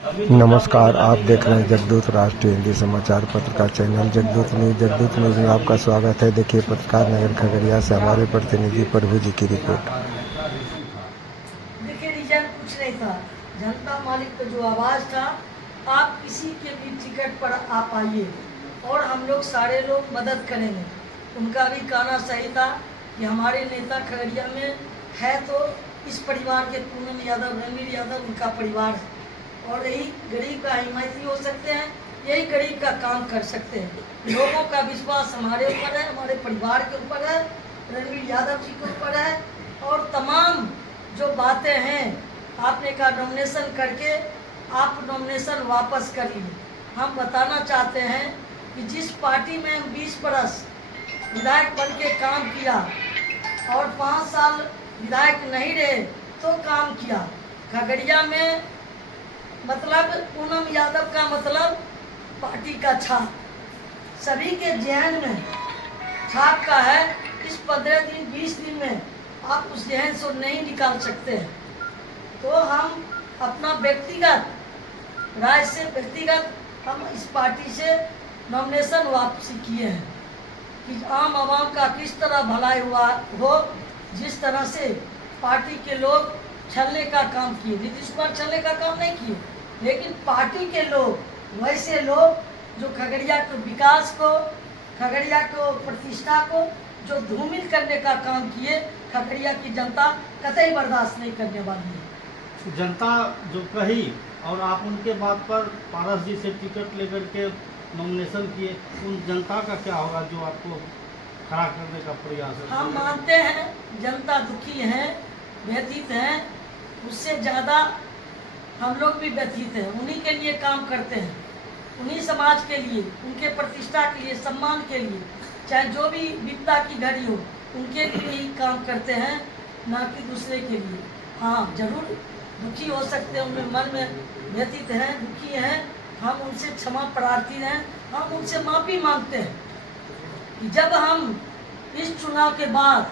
नमस्कार, आप देख रहे हैं जगदूत राष्ट्रीय हिंदी समाचार पत्र का चैनल जगदूत न्यूज में आपका स्वागत है। देखिए पत्रकार नगर खगड़िया से हमारे प्रतिनिधि प्रभु जी की रिपोर्ट। देखिए रिजल्ट कुछ नहीं था, जनता मालिक का जो आवाज़ था, आप किसी के भी टिकट पर आप आइए और हम लोग सारे लोग मदद करेंगे। उनका भी कहना सही था कि हमारे नेता खगड़िया में है तो इस परिवार के पूनम यादव, रणवीर यादव उनका परिवार है और यही गरीब का हिमायती हो सकते हैं, यही गरीब का काम कर सकते हैं। लोगों का विश्वास हमारे ऊपर है, हमारे परिवार के ऊपर है, रणवीर यादव जी के ऊपर है और तमाम जो बातें हैं आपने कहा नॉमिनेशन करके आप नॉमिनेशन वापस कर लिए। हम बताना चाहते हैं कि जिस पार्टी में हम 20 बरस विधायक बन के काम किया और 5 साल विधायक नहीं रहे तो काम किया खगड़िया में, मतलब पूनम यादव का मतलब पार्टी का छाप सभी के जहन में छाप का है। इस 15 दिन 20 दिन में आप उस जहन से नहीं निकाल सकते हैं। तो हम अपना व्यक्तिगत राय से हम इस पार्टी से नॉमिनेशन वापसी किए हैं कि आम आवाम का किस तरह भलाई हुआ हो। जिस तरह से पार्टी के लोग छलने का काम किए, नीतीश कुमार छलने का काम नहीं किए, लेकिन पार्टी के लोग वैसे लोग जो खगड़िया के विकास को, खगड़िया को प्रतिष्ठा को जो धूमिल करने का काम किए, खगड़िया की जनता कतई बर्दाश्त नहीं करने वाली है। जनता जो कही और आप उनके बात पर पारस जी से टिकट लेकर के नॉमिनेशन किए, उन जनता का क्या होगा जो आपको खड़ा करने का प्रयास है? हम मानते हैं जनता दुखी है, व्यथित है, उससे ज़्यादा हम लोग भी व्यथित हैं। उन्हीं के लिए काम करते हैं, उन्हीं समाज के लिए, उनके प्रतिष्ठा के लिए, सम्मान के लिए, चाहे जो भी विपदा की घड़ी हो उनके लिए ही काम करते हैं, ना कि दूसरे के लिए। हाँ जरूर दुखी हो सकते हैं, उनमें मन में व्यथित हैं, दुखी हैं, हम उनसे क्षमा प्रार्थी हैं, हम उनसे माफ़ी मांगते हैं कि जब हम इस चुनाव के बाद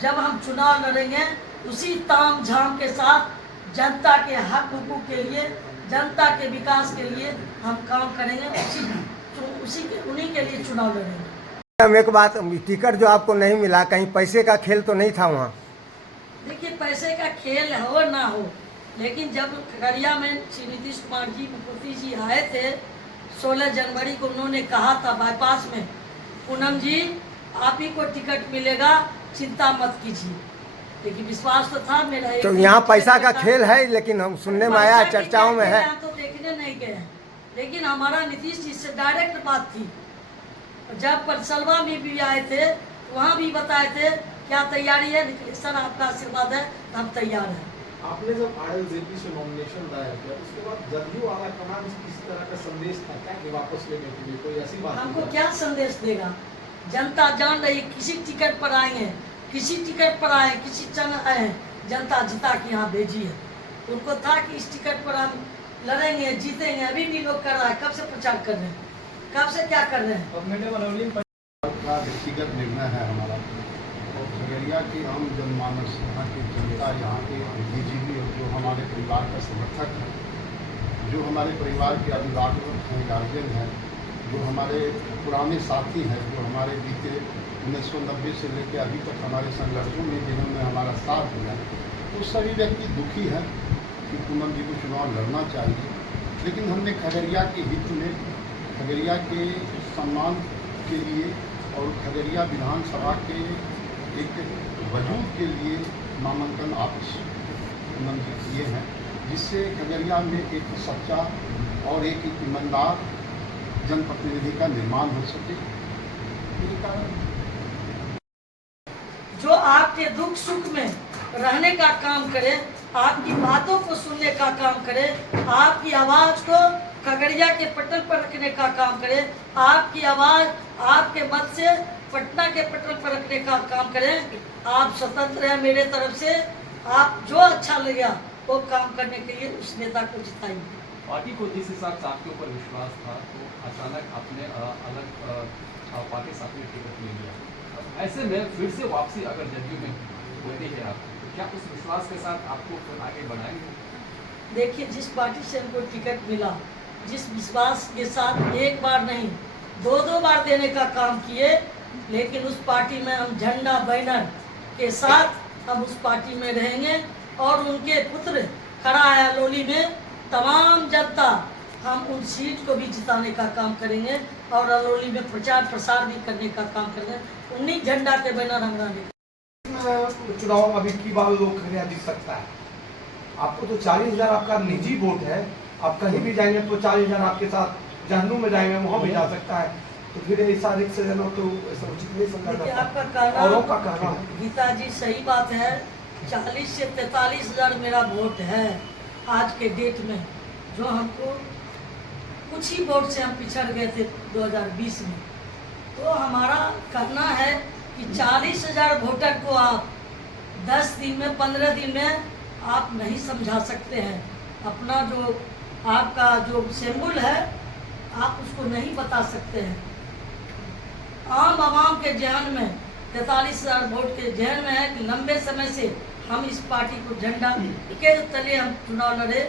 जब हम चुनाव लड़ेंगे उसी ताम झाम के साथ जनता के हक हुकूक के लिए, जनता के विकास के लिए हम काम करेंगे, उन्हीं के लिए चुनाव लड़ेंगे। हम एक बात, टिकट जो आपको नहीं मिला, कहीं पैसे का खेल तो नहीं था वहाँ? देखिए पैसे का खेल हो ना हो, लेकिन जब खगड़िया में श्री नीतीश कुमार जी, मुख्यमंत्री जी आए थे 16 जनवरी को, उन्होंने कहा था बाईपास में, पूनम जी आप ही को टिकट मिलेगा, चिंता मत कीजिए। लेकिन विश्वास तो था मेरा। तो यहाँ पैसा का खेल है, लेकिन हम सुनने में आया, चर्चाओं में है। तो देखने नहीं गए, लेकिन हमारा नीतीश जी से डायरेक्ट बात थी। जब परिसलवा में भी आए थे वहाँ भी बताए थे क्या तैयारी है, सर आपका आशीर्वाद है हम तैयार हैं। आपने जब आईएलजेपी से नॉमिनेशन दायर किया उसके बाद जदयू आला कमान से किसी तरह का संदेश था क्या कि वापस लेने के लिए, कोई ऐसी बात? हमको क्या संदेश देगा? जनता जान रही, किसी टिकट पर आएंगे, किसी टिकट पर आए, किसी चन आए, जनता जिता के यहाँ भेजी है। उनको था कि इस टिकट पर हम लड़ेंगे, जीतेंगे। अभी भी लोग कर रहा है, कब से प्रचार कर रहे हैं, कब से क्या कर रहे हैं। का व्यक्तिगत निर्णय है हमारा, और खगड़िया की आम जनमानस, यहाँ की जनता, यहाँ के बुद्धिजीवी और जो हमारे परिवार का समर्थक है, जो हमारे परिवार के अभिभावक हैं, गार्जियन हैं, जो हमारे पुराने साथी हैं, जो हमारे बीते 1990 से लेकर अभी तक हमारे संगठनों में जिन्होंने हमारा साथ दिया, तो सभी व्यक्ति दुखी हैं कि पूनम जी को चुनाव लड़ना चाहिए। लेकिन हमने खगड़िया के हित में, खगड़िया के सम्मान के लिए और खगड़िया विधानसभा के एक वजूद के लिए नामांकन आपस पूनम जी किए हैं, जिससे खगड़िया में एक सच्चा और एक ईमानदार जनप्रतिनिधि का निर्माण हो सके। जो आपके दुख सुख में रहने का काम करे, आपकी बातों को सुनने का काम करे, आपकी आवाज़ को खगड़िया के पटल पर रखने का काम करे, आपकी आवाज़ आपके मत से पटना के पटल पर रखने का काम करें। आप स्वतंत्र हैं मेरे तरफ से, आप जो अच्छा लगेगा वो काम करने के लिए उस नेता को जिताइए। पार्टी को जिस हिसाब से आपके ऊपर विश्वास था तो अचानक आपने अलग पार्टी साथ में टिकट ले लिया, ऐसे में फिर से वापसी अगर जदयू में होती है आप, तो क्या उस विश्वास के साथ आपको फिर आगे बढ़ाएंगे? देखिए, जिस पार्टी से हमको टिकट मिला, जिस विश्वास के साथ एक बार नहीं 2-2 बार देने का काम किए, लेकिन उस पार्टी में हम झंडा बैनर के साथ हम उस पार्टी में रहेंगे। और उनके पुत्र खड़ा है अलोली में, तमाम जनता हम उन सीट को भी जिताने का काम करेंगे और अलोली में प्रचार प्रसार भी करने का काम करेंगे। उन्हीं झंडा के बैनर हम रहेंगे। चुनाव अभी की बार लोग खगड़िया दिख सकता है। आपको तो 40,000 आपका निजी वोट है, आप कहीं भी जाएंगे तो 40,000 आपके साथ जहन्नुम में जाएंगे वहाँ भी जा सकता है, तो फिर ऐसा रिक्स लेना तो ऐसा उचित नहीं समझा देखिए, जाता। आपका कहना औरों का कहना है। गीता जी सही बात है। 40 से 43,000 मेरा वोट है आज के डेट में, जो हमको कुछ ही वोट से हम पिछड़ गए थे 2020 में। तो हमारा कहना है कि 40,000 वोटर को आप 10 दिन में 15 दिन में आप नहीं समझा सकते हैं। अपना जो आपका जो सिंबल है आप उसको नहीं बता सकते हैं। आम आवाम के जहन में 43,000 वोट के जहन में है कि लंबे समय से हम इस पार्टी को झंडा के तले हम चुनाव लड़े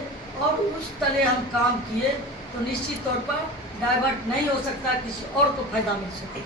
और उस तले हम काम किए, तो निश्चित तौर पर डाइवर्ट नहीं हो सकता, किसी और को फायदा मिल सके।